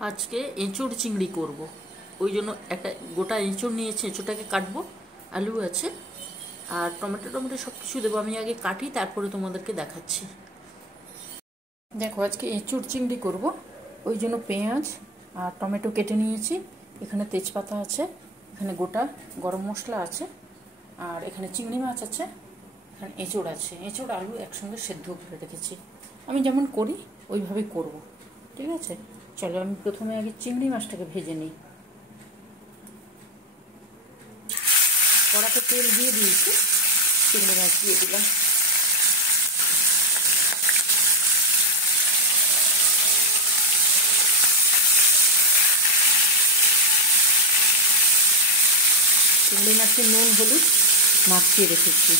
আজকে এঁচোড় চিংড়ি করব। ওই জন্য একটা গোটা এঁচোড় নিয়েছি, এঁচোড়টাকে কাটবো। আলু আছে আর টমেটো টমেটো সব কিছু দেবো। আমি আগে কাটি, তারপরে তোমাদেরকে দেখাচ্ছি। দেখো, আজকে এঁচোড় চিংড়ি করব। ওই জন্য পেঁয়াজ আর টমেটো কেটে নিয়েছি। এখানে তেজপাতা আছে, এখানে গোটা গরম মশলা আছে, আর এখানে চিংড়ি মাছ আছে, এখানে এঁচোড় আছে। এঁচোড় আলু একসঙ্গে সেদ্ধ করে রেখেছি। আমি যেমন করি ওইভাবে করব, ঠিক আছে? চলো, আমি প্রথমে আগে চিংড়ি মাছটাকে ভেজে নিই। কড়াতে তেল দিয়ে দিয়েছি, চিংড়ি মাছ দিয়ে দিলাম। চিংড়ি মাছে নুন হলুদ মাখিয়ে রেখেছি।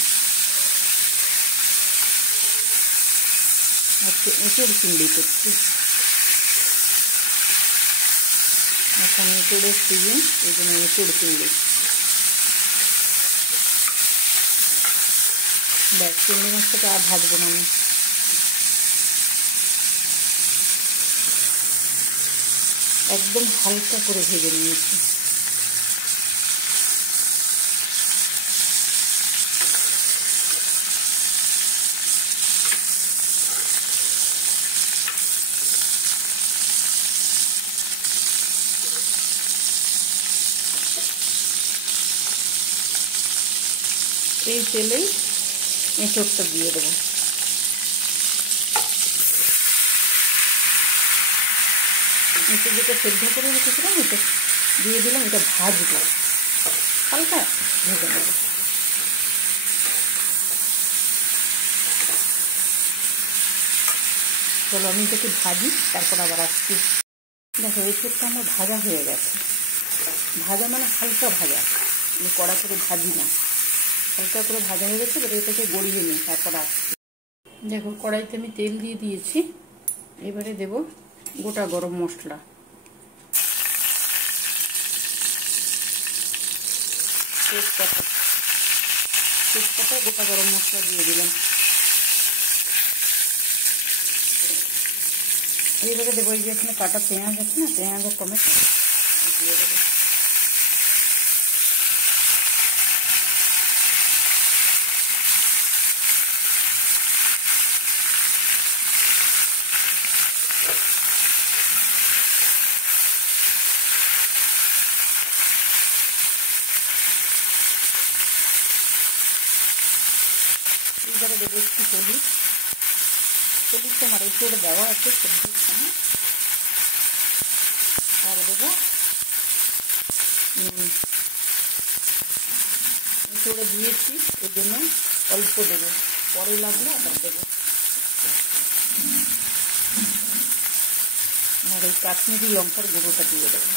আজকে এঁচোড় চিংড়ি করছি। এখন এঁচোড়ের সিজন, এই জন্য এঁচোড় চিংড়ি। ব্যাস, চিংড়ি মাছটাকে আর ভাজবো না আমি। একদম হালকা করে ভেজে নিয়েছি। এই তেলেই এঁচোড়টা দিয়ে দেবো। এঁচোড় যেটা সেদ্ধ করে রেখেছিলাম এটা দিয়ে দিলাম। এটা ভাজবো, হালকা ভেজে নেবো। চলো, আমি এটাকে ভাজি, তারপর আবার আসছি। দেখো, এঁচোড়টা আমার ভাজা হয়ে গেছে। ভাজা মানে হালকা ভাজা, আমি কড়া করে ভাজি না। হালকা করে ভাজা হয়ে গেছে, এবারে এটাকে গড়িয়ে নিই, তারপর আসছি। দেখো, কড়াইতে আমি তেল দিয়ে দিয়েছি। এবারে দেব গোটা গরম মশলা, তেজপাতা গোটা গরম মশলা দিয়ে দিলাম। এবারে দেবো এই যে এখানে কাটা পেঁয়াজ আছে না, পেঁয়াজ আর টমেটো দিয়ে দেবো। এবারে দেবো একটু হলুদ। হলুদটা আমার এঁচোড়ে দেওয়া আছে সবজির সময়। আর দেবো নুন। এঁচোড়ে দিয়েছি ওই জন্য অল্প দেবো, পরে লাগলে আবার দেবো। আর এই কাশ্মীরি লঙ্কার গুঁড়োটা দিয়ে দেবো।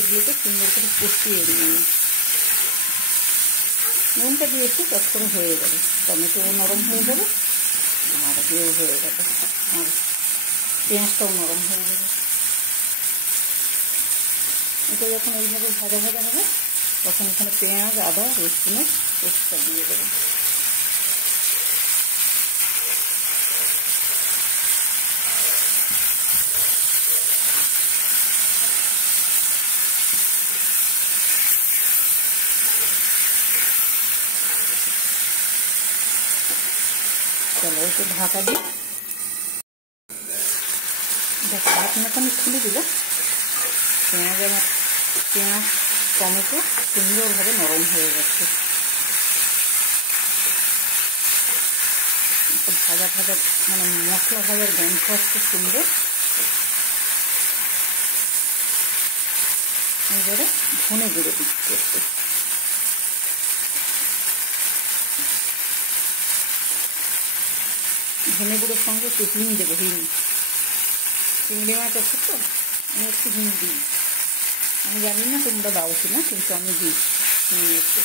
এগুলোকে সুন্দর করে কষিয়ে নিই। নুনটা দিয়েছি, চট করে হয়ে যাবে। টমেটো নরম হয়ে যাবে, আর ইয়েও হয়ে যাবে, আর পেঁয়াজটাও নরম হয়ে যাবে। এটা যখন এইভাবে ভাজা ভাজা হবে, তখন এখানে পেঁয়াজ আদা রসুনের পেস্টটা দিয়ে দেবো। চলো, একটু ঢাকা দিই। দেখো, ঢাকনাটা আমি খুলে দিল। পেঁয়াজ টমেটো সুন্দরভাবে নরম হয়ে গেছে। ভাজা ভাজা মানে মশলা ভাজার গন্ধ আসছে সুন্দর। এবারে ধনে গুঁড়ো দিচ্ছি একটু। ধনে গুঁড়োর সঙ্গে একটু হিং দেবো, হিং। চিংড়ি মাছ আছে তো, আমি একটু হিং দিই। আমি জানি না তোমরা দাও কিনা, কিন্তু আমি দিই হিং একটু।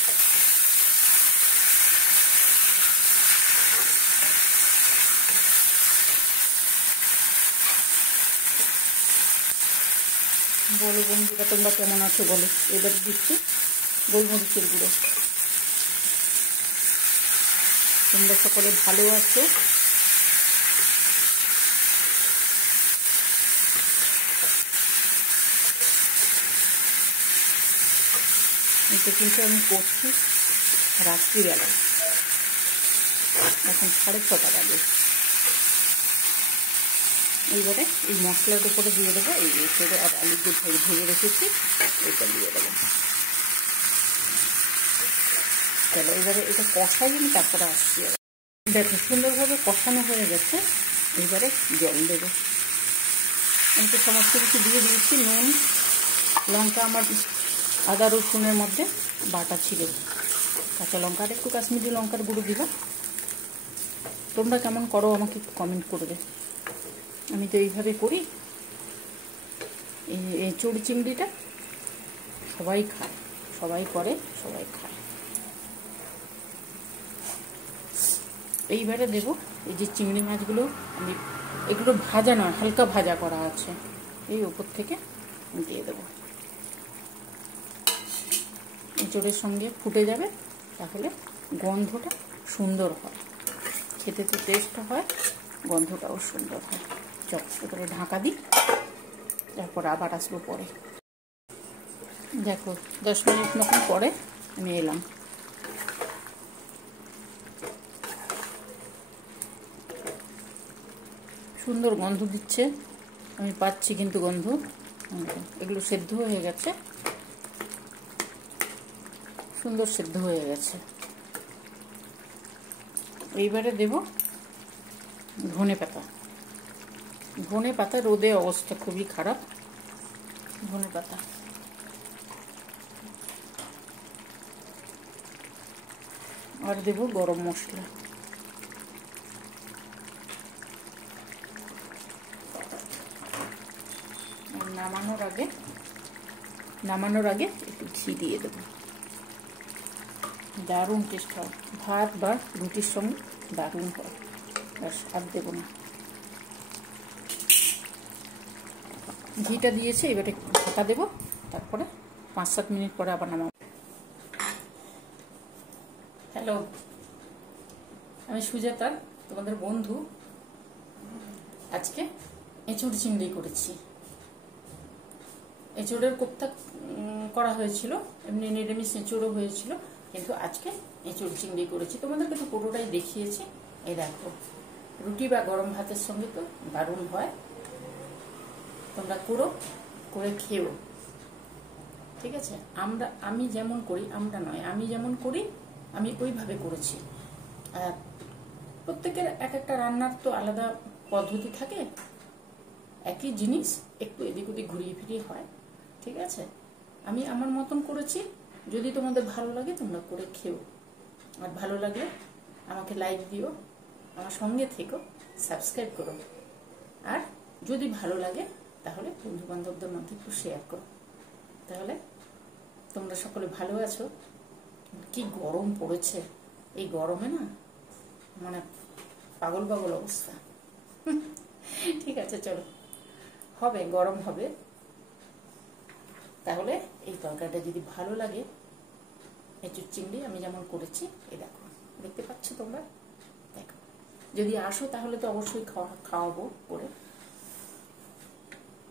বলো বন্ধুরা, তোমরা কেমন আছো বলো। এবার দিচ্ছি গোলমরিচের গুঁড়ো। তোমরা সকলে ভালো আছো। এটা কিন্তু আমি করছি রাত্রিবেলা, এখন 6:30 বাজে। এইবারে এই মশলার উপরে দিয়ে দেবো এই এসে আর আলু ভেজে রেখেছি, এটা দিয়ে দেবো। চলো এবারে এটা কষাই আমি তারপরে আসছি। দেখো সুন্দরভাবে কষানো হয়ে গেছে, এবারে জল দেবো। আমি তো সমস্ত কিছু দিয়ে দিয়েছি, নুন, লঙ্কা, আমার আদা রসুনের মধ্যে বাটা ছিল, কাঁচা লঙ্কা আর একটু কাশ্মীরি লঙ্কার গুঁড়ো দিলাম। তোমরা কেমন করো আমাকে একটু কমেন্ট করবে। আমি তো এইভাবে করি। এই এঁচোড় চিংড়িটা সবাই খায়, সবাই করে, সবাই খায়। এইবারে দেবো এই যে চিংড়ি মাছগুলো, আমি এগুলো ভাজা নয়, হালকা ভাজা করা আছে, এই উপর থেকে দিয়ে দেবো। এঁচোড়ের সঙ্গে ফুটে যাবে, তাহলে গন্ধটা সুন্দর হয়, খেতে তো টেস্ট হয়, গন্ধটাও সুন্দর হয়। চল করে ঢাকা দিই, তারপর আবার আসবো পরে। দেখো 10 মিনিট মতন পরে আমি এলাম। সুন্দর গন্ধ দিচ্ছে, আমি পাচ্ছি কিন্তু গন্ধ। এগুলো সেদ্ধ হয়ে গেছে, সুন্দর সেদ্ধ হয়ে গেছে। এইবারে দেব ধনে পাতা। ধনে পাতা, রোদে অবস্থা খুবই খারাপ, ধনে পাতা। আর দেব গরম মশলা। নামানোর আগে একটু ঘি দিয়ে দেবো, দারুণ টেস্ট হয়, ভাত বা রুটির সঙ্গে দারুণ হয়। ব্যাস আর দেবো না। ঘিটা দিয়েছে, এবারে ঢাকা দেবো, তারপরে 5-7 মিনিট পরে আবার নামাবো। হ্যালো, আমি সুজাতা, তোমাদের বন্ধু। আজকে এঁচোড় চিংড়ি করেছি। এঁচোড়ের কোপ্তা করা হয়েছিল, এমনি নিরামিষ এঁচোড়ও হয়েছিল, কিন্তু আজকে এঁচোড় চিংড়ি করেছি। তোমাদেরকে তো পুরোটাই দেখিয়েছি। এই দেখো, রুটি বা গরম ভাতের সঙ্গে তো দারুণ হয়। তোমরা করে খেও, ঠিক আছে? আমি যেমন করি, আমি যেমন করি আমি ওইভাবে করেছি। আর প্রত্যেকের এক একটা রান্নার তো আলাদা পদ্ধতি থাকে, একই জিনিস একটু এদিক ওদিক ঘুরিয়ে ফিরিয়ে হয়, ঠিক আছে? আমি আমার মতন করেছি। যদি তোমাদের ভালো লাগে তোমরা করে খেও, আর ভালো লাগলে আমাকে লাইক দিও, আমার সঙ্গে থেকো, সাবস্ক্রাইব করো, আর যদি ভালো লাগে তাহলে বন্ধু বান্ধবদের মধ্যে একটু শেয়ার করো। তাহলে তোমরা সকলে ভালো আছো। কি গরম পড়েছে, এই গরমে না মানে পাগল পাগল অবস্থা। ঠিক আছে, চলো, হবে গরম হবে। তাহলে এই তরকারিটা যদি ভালো লাগে, এঁচোড় চিংড়ি আমি যেমন করেছি, এই দেখো, দেখতে পাচ্ছ তোমরা, দেখো। যদি আসো তাহলে তো অবশ্যই খাওয়াবো করে,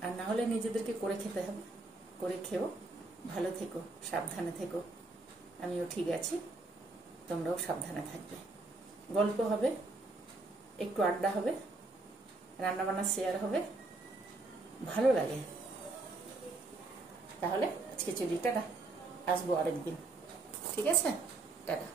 আর না হলে নিজেদেরকে করে খেতে হবে। করে খেও, ভালো থেকো, সাবধানে থেকো। আমিও ঠিক আছি, তোমরাও সাবধানে থাকবে। গল্প হবে, একটু আড্ডা হবে, রান্নাবান্না শেয়ার হবে, ভালো লাগে। তাহলে আজকে চলি, টাটা, আসবো আরেকদিন, ঠিক আছে? টাটা।